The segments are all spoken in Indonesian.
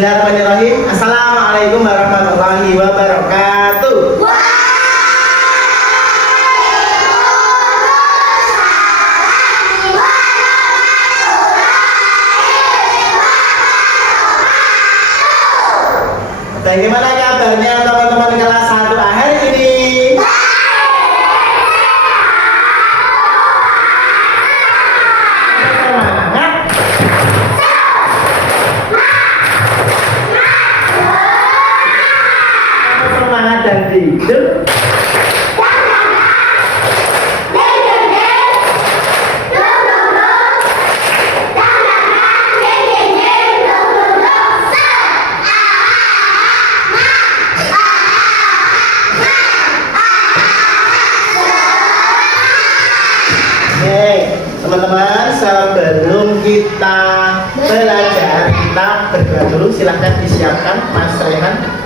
Bismillahirrahmanirrahim. Assalamualaikum warahmatullahi wabarakatuh. Bagaimana kabarnya teman-teman kelas 1 hari ini? Semangat. Semangat dan tidur. Teman-teman, sebelum kita belajar, kita berdoa dulu. Silahkan disiapkan Mas Rehan.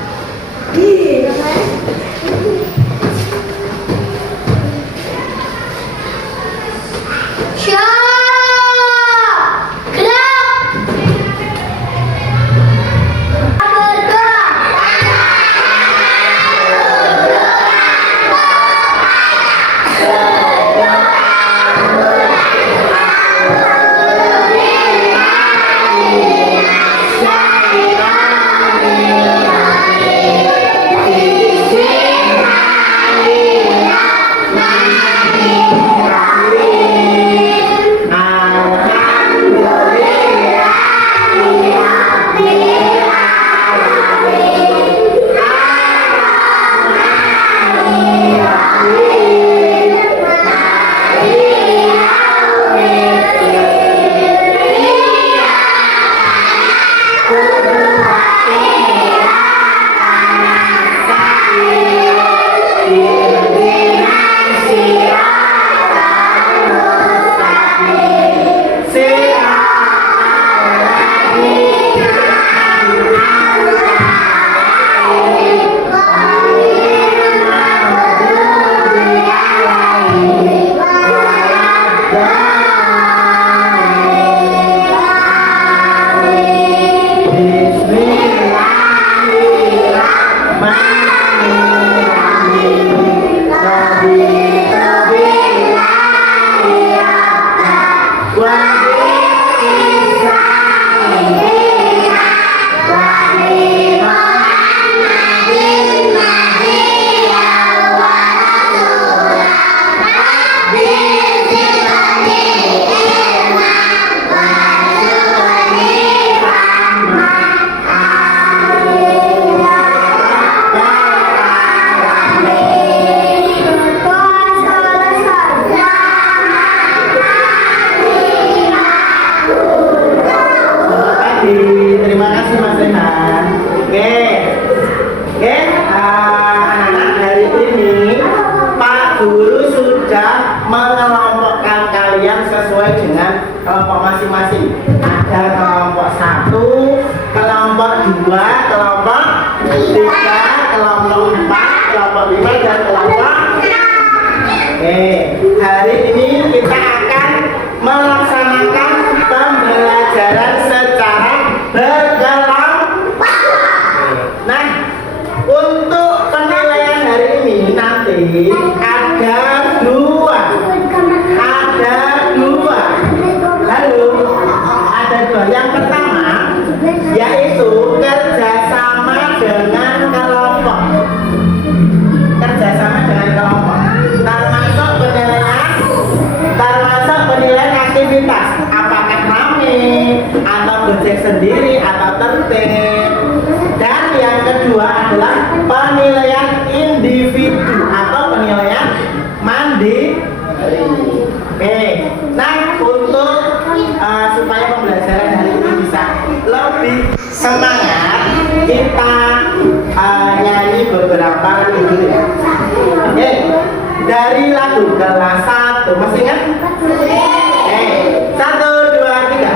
Terima kasih Mas Rehan. Anak-anak, hari ini Pak Guru sudah mengelompokkan kalian sesuai dengan kelompok masing-masing. Ada kelompok 1, kelompok 2, kelompok 3, kelompok 4, kelompok 5, dan kelompok. Hari ini kita akan melaksanakan pembelajaran secara berkelompok. Nah, untuk penilaian hari ini nanti ada dua. Yang pertama yaitu kerjasama dengan kelompok. Termasuk penilaian aktivitas. Apakah ramai atau gojek sendiri atau tertib. Dan yang kedua adalah penilaian individu atau penilaian mandiri. Nah, untuk supaya pembelajaran hari ini bisa lebih semangat, kita nyanyi beberapa lagu dulu ya. Dari lagu kelas 1, masih ingat? 1, 2, 3.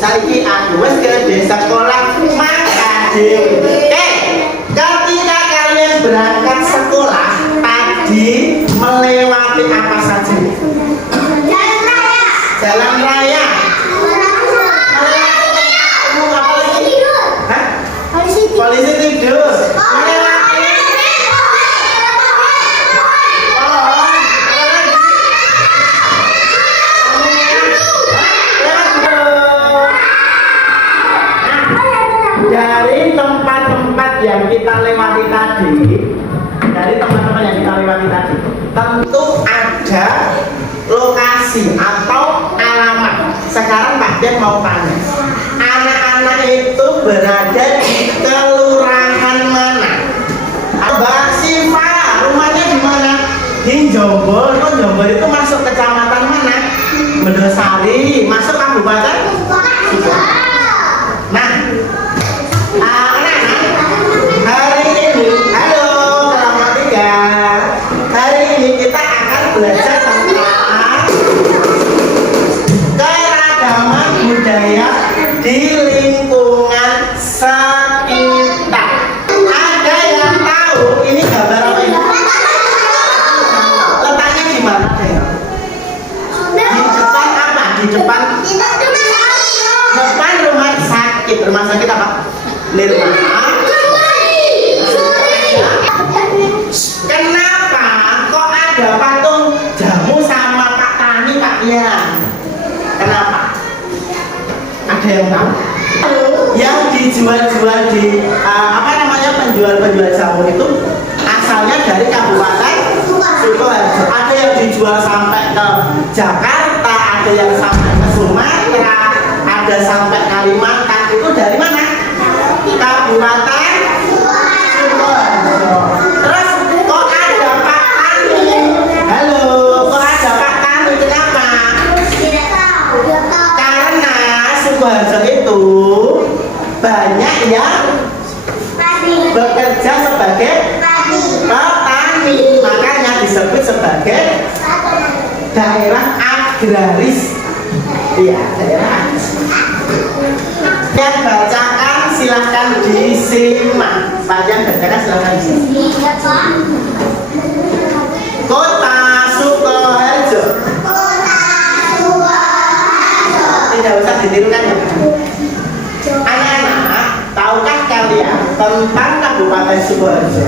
saiki aku wis ke sekolah Makade. Ketika kalian berangkat sekolah tadi melewati apa saja? Jalan raya. Polisi tidur. Dari tempat-tempat yang kita lewati tadi, tentu ada lokasi atau alamat. Sekarang Pak Dian mau tanya, anak-anak itu berada di kelurahan mana? Mbak Siva, rumahnya di mana? Di Jombor. Jombor itu masuk kecamatan mana? Medosari. Masuk kabupaten? Nah, anak-anak, hari ini, halo, selamat tinggal. Hari ini kita akan belajar tentang keragaman budaya di lingkungan sekitar. Ada yang tahu ini gambar apa ini? Letaknya di mana deh? Di depan apa? Di depan rumah sakit. Rumah sakit apa? Nirwana. Kenapa kok ada patung jamu sama Pak Tani, Pak Ian? Kenapa? Ada yang tahu? Yang dijual-jual di penjual-penjual jamu itu asalnya dari Kabupaten Sukoharjo. Ada yang dijual sampai ke Jakarta, ada yang sampai ke Sumatera, ada sampai Kalimantan. Itu dari mana? Kabupaten Sukoharjo. Terus kok ada Pak Tani? Halo, kok ada Pak Tani? Kenapa? Karena Sukoharjo itu banyak yang bekerja sebagai petani, makanya disebut sebagai daerah agraris. Iya, daerah agraris. Yang bacakan silahkan disimak. Panjang bacakan silahkan disimak. Kota Sukoharjo. Tidak usah ditirukan ya. Anak-anak, tahukah kalian tentang Kabupaten Sukoharjo?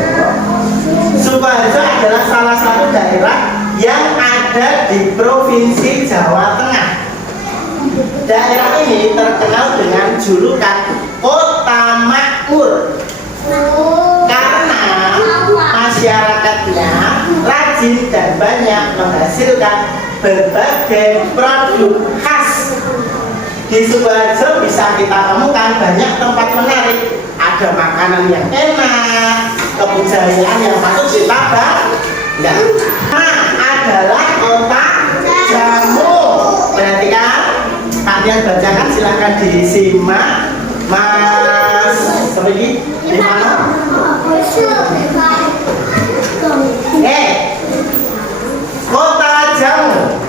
Sukoharjo adalah salah satu daerah yang ada di Provinsi Jawa Tengah. Daerah ini terkenal dengan julukan Kota Makmur karena masyarakatnya rajin dan banyak menghasilkan berbagai produk khas. Di Sukoharjo bisa kita temukan banyak tempat menarik. Ada makanan yang enak, kebudayaan yang patut ditabrak. Nah, adalah kota jamu. Perhatikan, kalian bacakan silahkan disimak. Mas, seperti di mana? Kota jamu.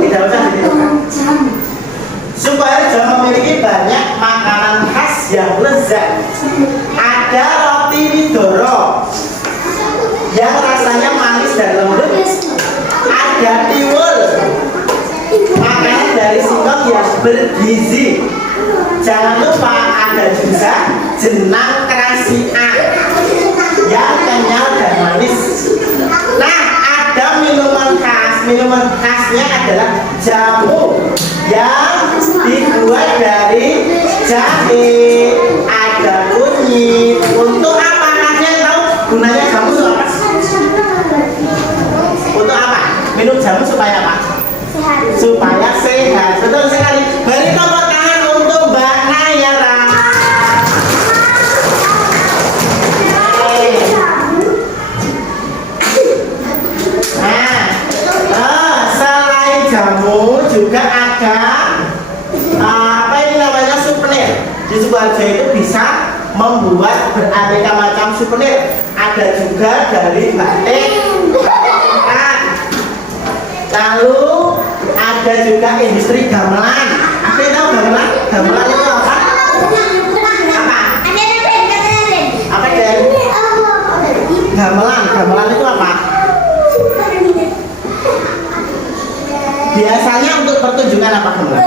Tidak usah ditirukan. Sukoharjo memiliki banyak makanan khas yang lezat. Ada roti Widoro yang rasanya manis dan lembut. Ada tiwul, makanan dari singkong yang bergizi. Jangan lupa ada juga jenang kerasian yang kenyal dan manis. Nah, ada minuman khas. Minuman khasnya adalah jamu yang dibuat dari jahe, ada kunyit. Untuk apa? Kalian tahu gunanya jamu untuk apa? Untuk apa? Minum jamu supaya apa? Sehat. Supaya sehat. Betul sekali. Beri tepuk tangan untuk Mbak Nayara. Selain jamu juga ada apa ini namanya souvenir. Di Sukoharjo itu bisa membuat beraneka macam souvenir. Ada juga dari batik. Lalu ada juga industri gamelan. Gamelan itu apa? Apa? Apa Den? Gamelan itu apa? Biasanya untuk pertunjukan apa gamelan?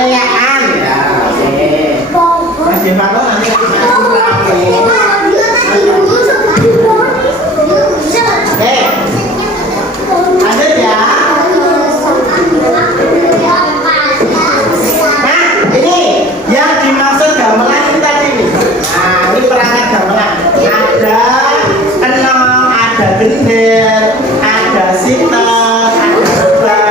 Leaan ya, oke. Mas Devato nanti oke, lanjut ya. Nah, ini yang dimaksud gamelan ini tadi nih. Nah, ini perangkat gamelan. Ada kenong, ada gender, ada sitar, ada sebab.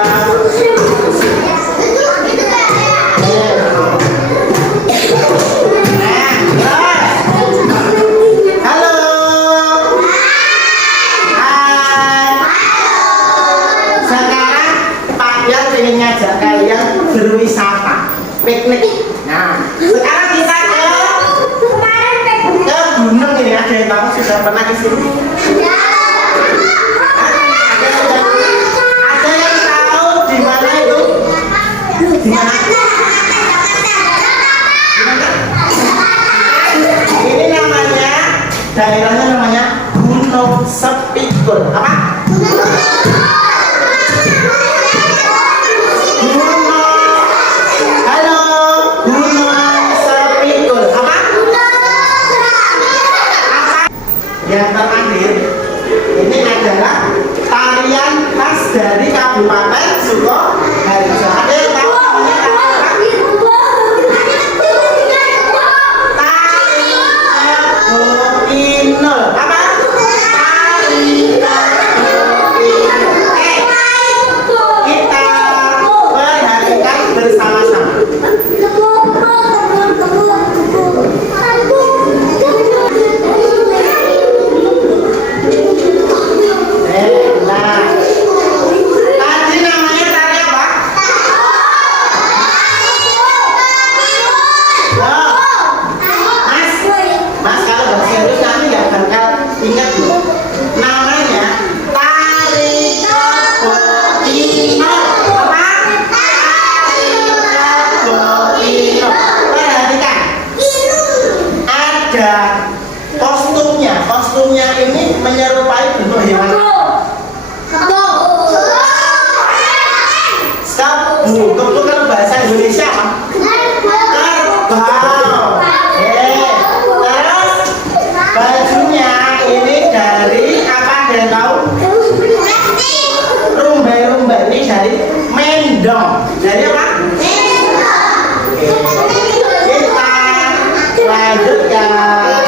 Ngajak kalian berwisata, piknik. Nah, sekarang kita ke gunung ini. Ada yang tahu sudah pernah ke sini? Ada yang tahu di mana itu? Di mana? Ini namanya, daerahnya namanya Gunung Sepikul. Apa? Yang terakhir ini adalah tarian khas dari Kabupaten Sukoharjo. Ada yang tahu namanya apa? Tari Inul. Apa? Tari Inul. Kita perhatikan bersama-sama. Ingat loh, namanya tari Inul. Apa? Tari Inul. Perhatikan, ada kostumnya. Kostumnya ini menyerupai bentuk hewan. Kebu. Kebu kan bahasa Indonesia apa? Kerbau. Terus bajunya ini dari apa, ada yang tahu? Rumbai-rumbai ini dari mendong. Dari apa? Kita lanjutkan.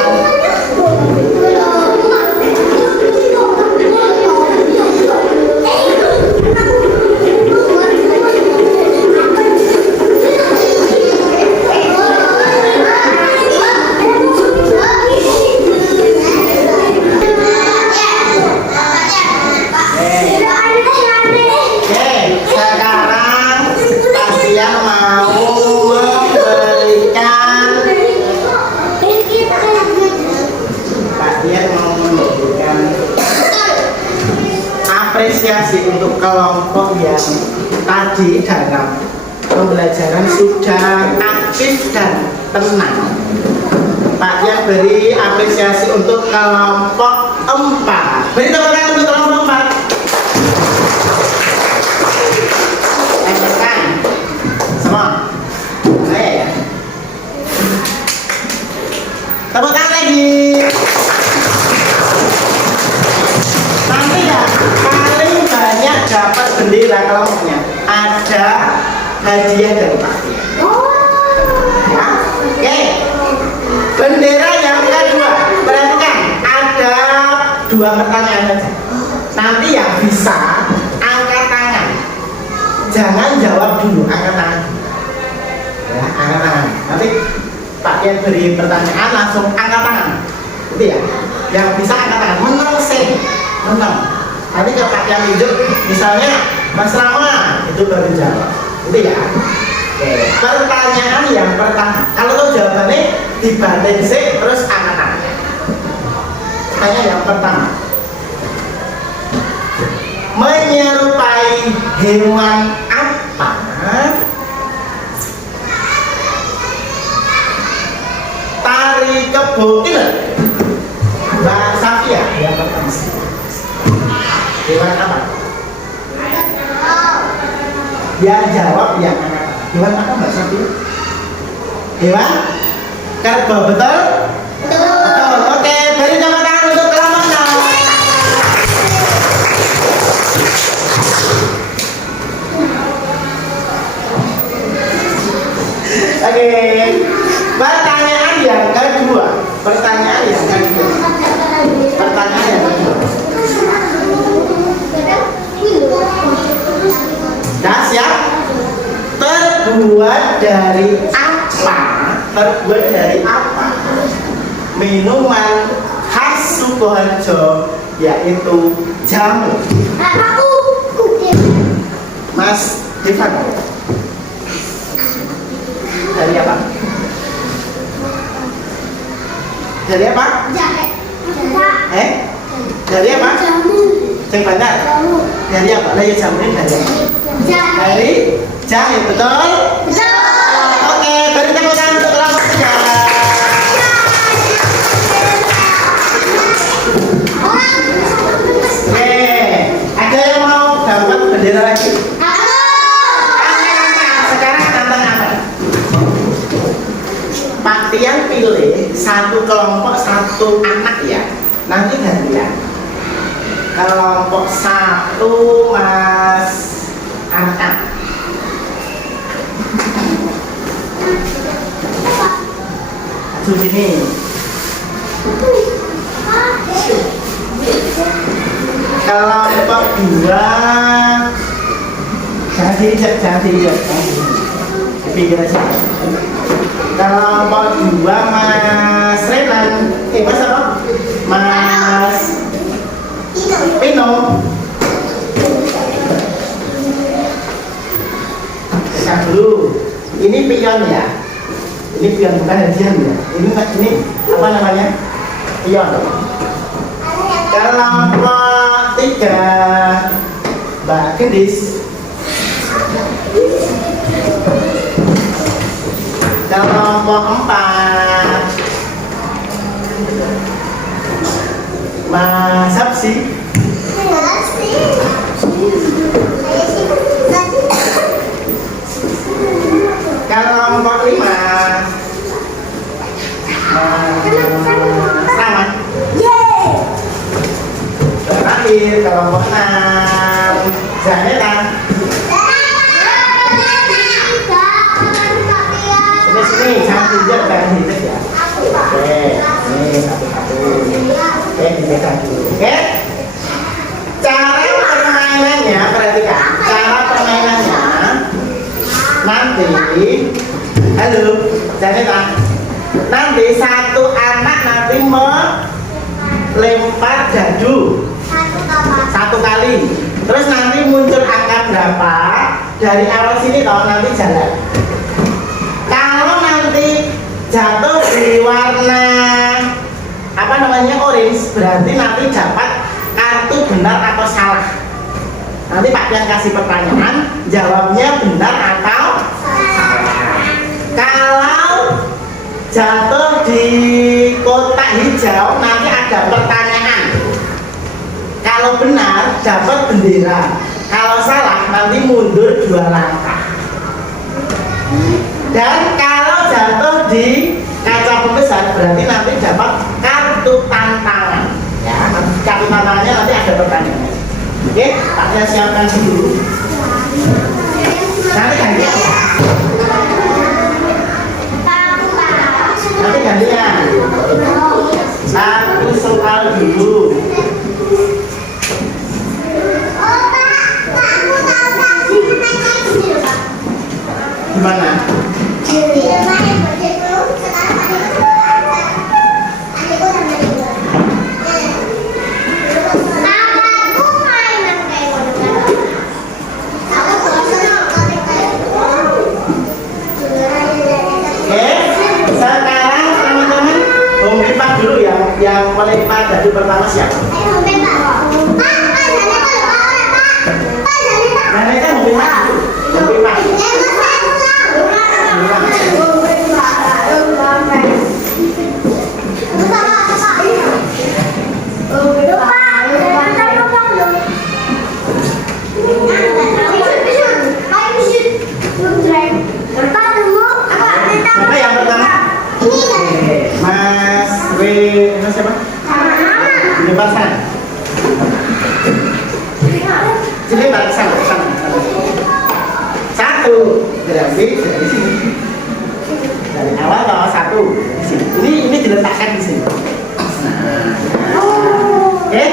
Apresiasi untuk kelompok yang tadi dalam pembelajaran sudah aktif dan tenang. Pak Yan beri apresiasi untuk kelompok 4. Beri tepuk tangan untuk kelompok 4. Lanjutkan semua. Tepuk tangan lagi. Nanti ya paling banyak dapat bendera kelompoknya. Ada hadiah dari Pak Yan. Ya, oke. Bendera yang kedua, perhatikan ada 2 pertanyaan saja. Nanti yang bisa angkat tangan. Jangan jawab dulu, angkat tangan. Ya, angkat tangan. Nanti Pak Yan beri pertanyaan langsung angkat tangan. Itu ya. Yang bisa angkat tangan, menang sih. Menang. Nanti kalau Pak Yan hidup, misalnya Mas Rama itu baru jawab. Itu ya. Oke. Pertanyaan yang pertama, kalau tahu jawabannya dibanting sih terus angkat tangan. Tanya yang pertama. Menyerupai hewan apa tari kebo ini? Mbak Safia yang pertama. Hewan apa? Dia jawab yang apa? Hewan apa Mbak Safia? Hewan kerbau, betul? Betul. Oke, beri tepuk tangan untuk kelompoknya. Oke, pertanyaan yang kedua. Pertanyaan yang kedua. Nah, siap? Terbuat dari apa? Terbuat dari apa? Minuman khas Sukoharjo, yaitu jamu. Mas Devan, dari apa? Dari apa? Dari apa? Yang benar? Dari apa? Dari jamu ini dari apa? Dari jahe, betul? Oke, beri tepuk tangan untuk kelompoknya. Ada yang mau dapat bendera lagi? Sekarang tantang apa? Pak Tian pilih satu kelompok satu anak ya. Nanti gantian. Kelompok satu Mas Arka. Tuh sini. Kelompok dua. Jangan diinjak. Dipikir aja. Kelompok dua Mas Renan. Mas apa? Mas Pino. Lihat dulu. Ini pion ya. Ini pion bukan hadiah ya. Ini apa namanya? Pion. Kelompok tiga Mbak Gendis. Kelompok empat Mas Sapsi. Kelompok lima Saman. Terakhir kelompok enam Zaneta. Sini jangan hijab ya. Oke, ini satu-satu. Oke, dipegang dulu. Oke. Cara permainannya, perhatikan. Cara permainannya nanti, halo, Janeta. Nanti satu anak nanti melempar jadu satu kali. Terus nanti muncul angka berapa dari awal sini toh nanti jalan. Kalau nanti jatuh di warna apa namanya orange, berarti nanti dapat kartu benar atau salah. Nanti Pak Pian kasih pertanyaan, jawabnya benar atau salah. Kalau jatuh di kotak hijau, nanti ada pertanyaan. Kalau benar dapat bendera, kalau salah nanti mundur 2 langkah. Dan kalau jatuh di kaca pembesar berarti nanti dapat kartu tantangan. Ya, kartu tantangannya nanti ada pertanyaan. Oke, Pak Pian siapkan dulu. Nanti gantian. Nanti gantian. Satu soal dulu. Gimana? Yang melempar jadi pertama siapa? Nenek kan mobil Pak. Mobil Pak. Siapa yang pertama? Mas siapa? Di depan sana. Sini balik sana. Satu berarti dari sini. Dari awal bawa satu di sini. Ini diletakkan di sini. Oke,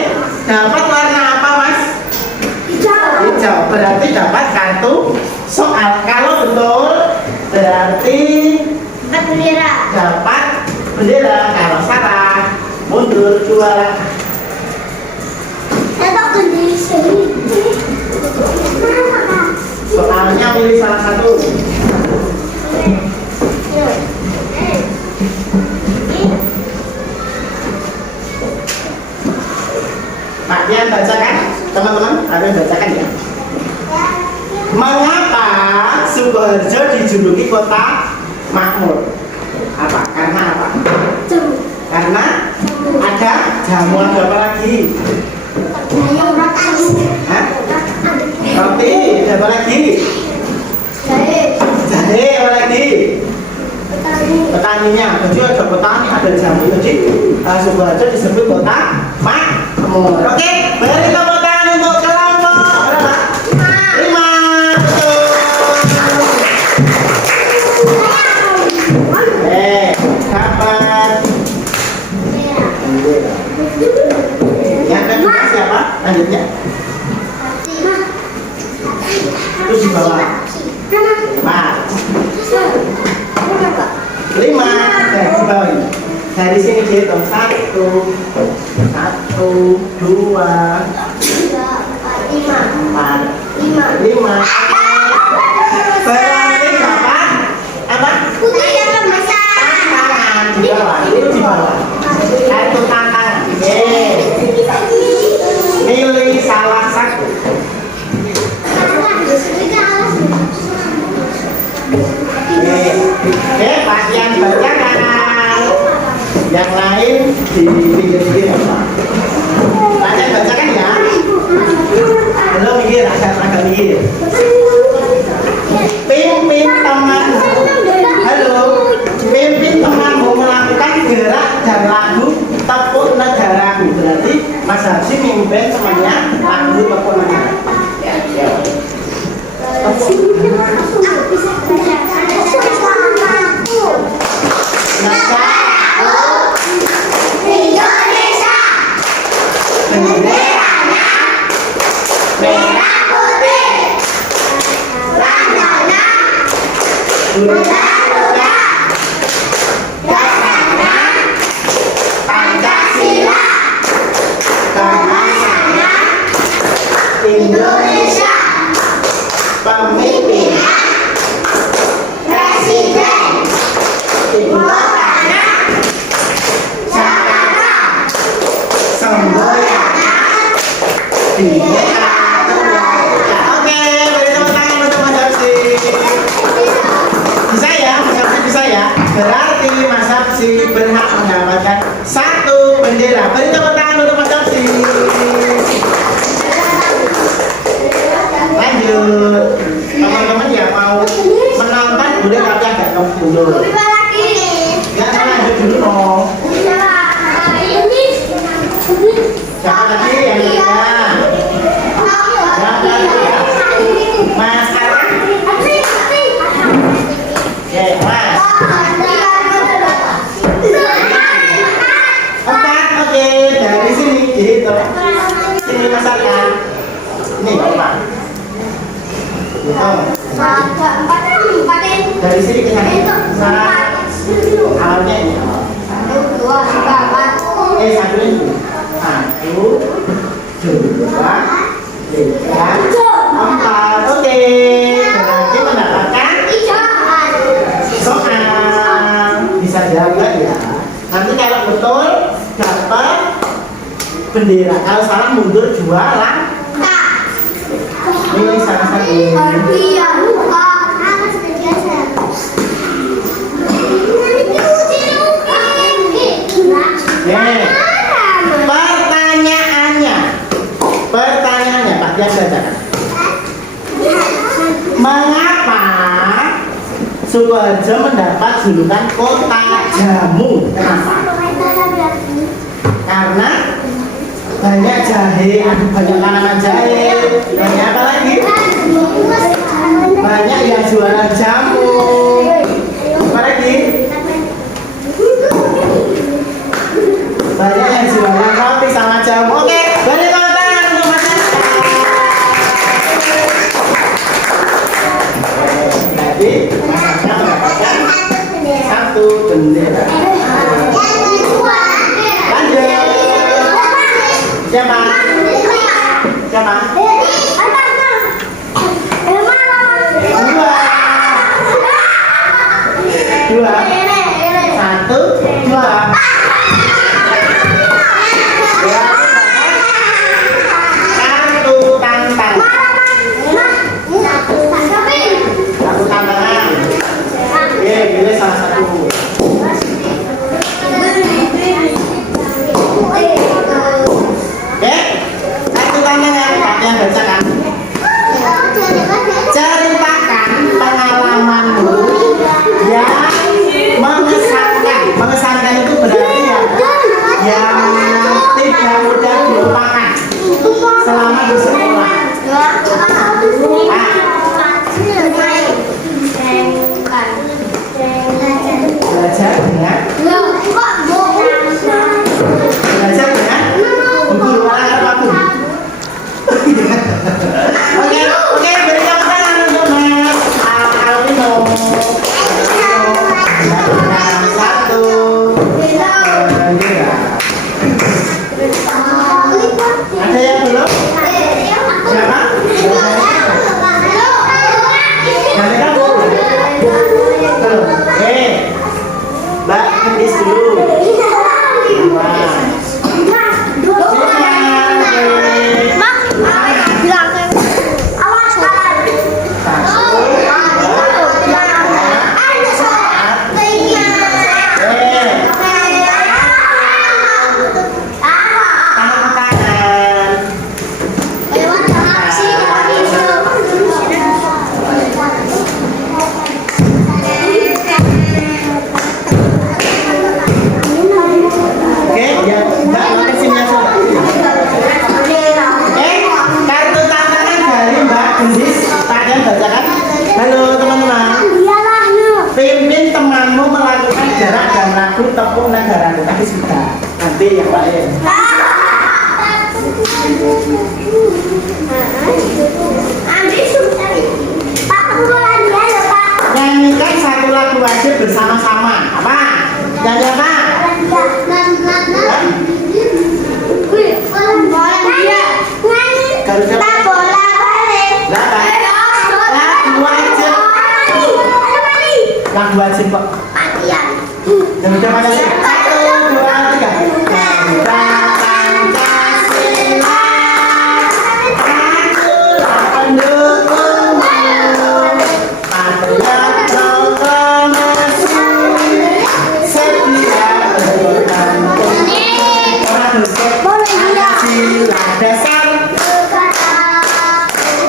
dapat warna apa Mas? Hijau. Berarti dapat kartu soal. Kalau betul berarti dapat bendera. Kalau salah mundur 2. Soalnya pilih salah satu. Pak Dian bacakan, teman-teman harus bacakan ya. Mengapa Sukoharjo dijuluki kota makmur? Apa? Karena apa? Karena ada jamuan apa lagi? Hah? Roti, ada apa lagi? Jahe, apa lagi? Petaninya, jadi ada petani, ada jamu. Jadi Sukoharjo disebut kota makmur. Oke, beri tepuk tangan untuk kelompok berapa? 5. Dapat. Yang kedua siapa? Lanjutnya. Terus di bawah. 5. Dari bawah ini. Dari sini dihitung 1, 2, 4, 5. Berarti dapat apa? Tantangan di bawah. Ini di bawah. Kartu tantangan. Pilih salah satu. Oke, Pak yang bacakan. Yang lain di pinggir-pinggir apa? Pak yang bacakan ya. Belum mikir, agak mikir. Pimpin teman. Halo. Pimpin temanmu melakukan gerak dan lagu Tepuk Negaraku. Berarti Mas Harsi mimpin temannya lagu Tepuk Negaraku. Ya. Indonesia, benderanya merah putih, tandanya Garuda, dasarnya Pancasila, bahasanya Indonesia, pemimpinnya Presiden, ibu kotanya Jakarta, semboyannya Bhinneka Tunggal Ika. Oke, beri tepuk tangan untuk Mas Harsi. Bisa ya, Mas Harsi bisa ya. Berarti Mas Harsi berhak mendapatkan 1 bendera. Beri tepuk tangan untuk Mas Harsi. Lanjut. Teman-teman yang mau menonton boleh tapi agak mundur. Ya, lanjut dulu dong. Siapa lagi yang ketiga? Mas Arman. Oke, Mas. 4, oke. Dari sini dihitung. Sini Mas Arman. Ini Bapak. Hitung. Dari sini ke sana. Awalnya ini. Satu ini. 1, 2, 3, 4. Oke. Berarti mendapatkan soal. Bisa jawab ya. Nanti kalau betul dapat bendera. Kalau salah mundur 2 langkah. Ini salah satu. Pertanyaannya Pak Tias bacakan. Mengapa Sukoharjo mendapat julukan kota jamu? Kenapa? Karena banyak jahe, banyak tanaman jahe, banyak apa lagi? Banyak yang jualan jamu. Apa lagi? Banyak yang jualan roti sama jamu. Oke, beri tepuk tangan untuk Mas Eka. Jadi, Mas Eka mendapatkan 1 bendera. Lanjut. Siapa? Siapa? 2 1 2 Kartu tantangan. Kartu tantangan. Oke, pilih salah satu. Oke, kartu tantangan. Pak yang bacakan. Ceritakan pengalamanmu yang mengesankan. Mengesankan itu berarti yang tidak mudah dilupakan selama di sekolah. Belajar dengan guru apapun. Oke, beri tepuk tangan untuk Mas Alvino. 1 bendera. Ada yang belum? Siapa? Dari kamu? Belum. Mbak Gendis dulu. Halo teman-teman. Pimpin temanmu melakukan jarak dan lagu tepung negaraku. Tapi sudah. Nanti yang lain. Nyanyikan 1 lagu wajib bersama-sama. Apa? Nyanyi apa? Kalau siapa? Lagu wajib kok. Yang udah mana sih? 1 2 3. Pancasila, akulah pendukungmu. Patriot proklamasi, setia bergantung. Pancasila dasar,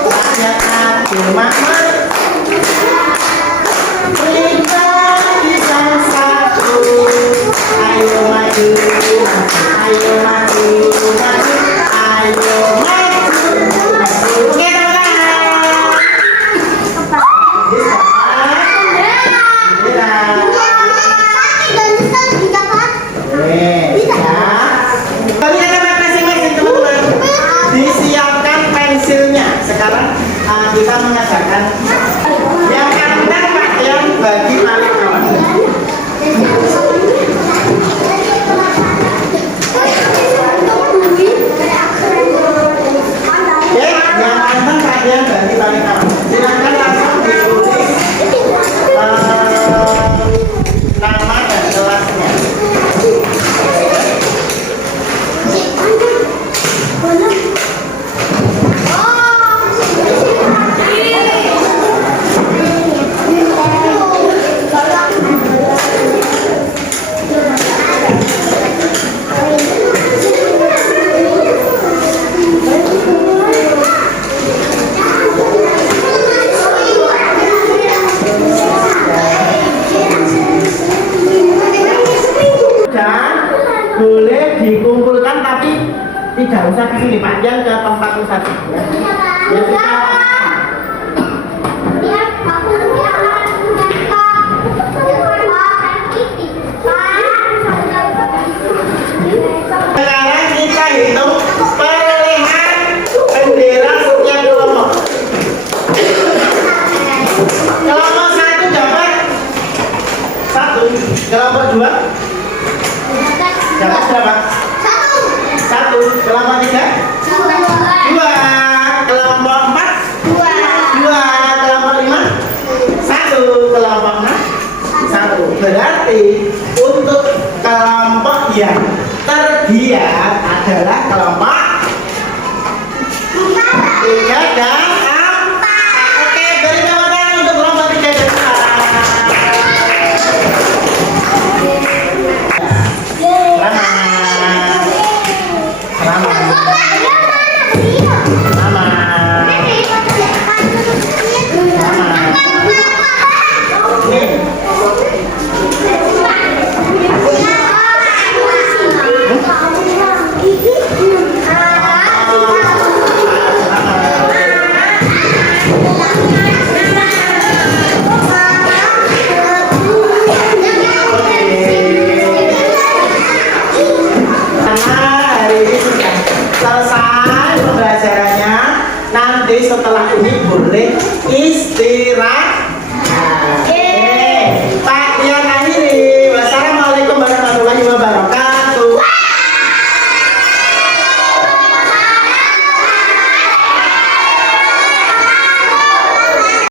rakyat adil makmur. Ayo maju, ayo dikumpulkan tapi tidak usah ke sini Pak, yang ke tempat pusat ya. Ya, kita sekarang kita hitung perolehan bendera setiap kelompok. Kelompok 1 dapat 1, kelompok 2 dapat berapa? 1, kelompok 3 2, kelompok 4 2, kelompok 5 1, kelompok 6 1. Berarti untuk kelompok yang tergiat adalah kelompok